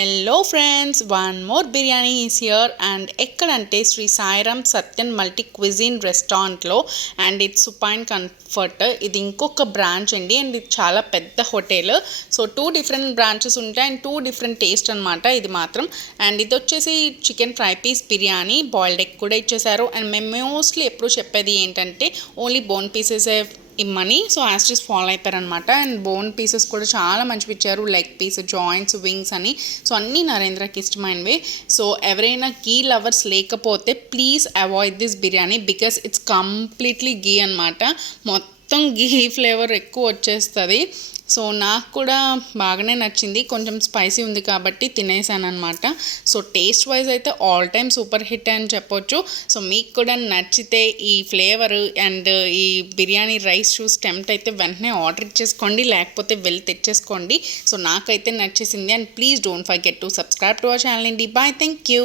Hello friends, one more biryani is here and ekkadante Sri Sairam Satyan Multi Cuisine restaurant lo and it's Supine Comfort. ఇది ఇంకొక branch అండి and ఇది చాలా పెద్ద hotel. So 2 different branches ఉంటాయి and 2 different taste అనమాట ఇది మాత్రం. అండ్ ఇది వచ్చేసి chicken fry piece biryani, boiled egg కూడా ఇచ్చేసారు. అండ్ మేము మోస్ట్లీ ఎప్పుడు చెప్పేది ఏంటంటే ఓన్లీ బోన్ పీసెస్ ఇమ్మని. సో యాస్టిస్ ఫాలో అయిపోయారనమాట. అండ్ బోన్ పీసెస్ కూడా చాలా మంచివి ఇచ్చారు, లెగ్ పీస్, జాయింట్స్, వింగ్స్ అని. సో అన్నీ నరేంద్రకి ఇష్టమైనవి. సో ఎవరైనా గీ లవర్స్ లేకపోతే please avoid this biryani because it's completely గీ అనమాట. మొత్తం గీ ఫ్లేవర్ ఎక్కువ వచ్చేస్తుంది. సో నాకు కూడా బాగానే నచ్చింది, కొంచెం స్పైసీ ఉంది కాబట్టి తినేసాను అనమాట. సో టేస్ట్ వైజ్ అయితే ఆల్ టైమ్ సూపర్ హిట్ అని చెప్పొచ్చు. సో మీకు కూడా నచ్చితే ఈ ఫ్లేవర్ అండ్ ఈ బిర్యానీ రైస్ చూసి టెంప్ట్ అయితే వెంటనే ఆర్డర్ ఇచ్చేసుకోండి, లేకపోతే వెళ్ళి తెచ్చేసుకోండి. సో నాకైతే నచ్చేసింది. And please don't forget to subscribe to our channel అండి. Bye, thank you.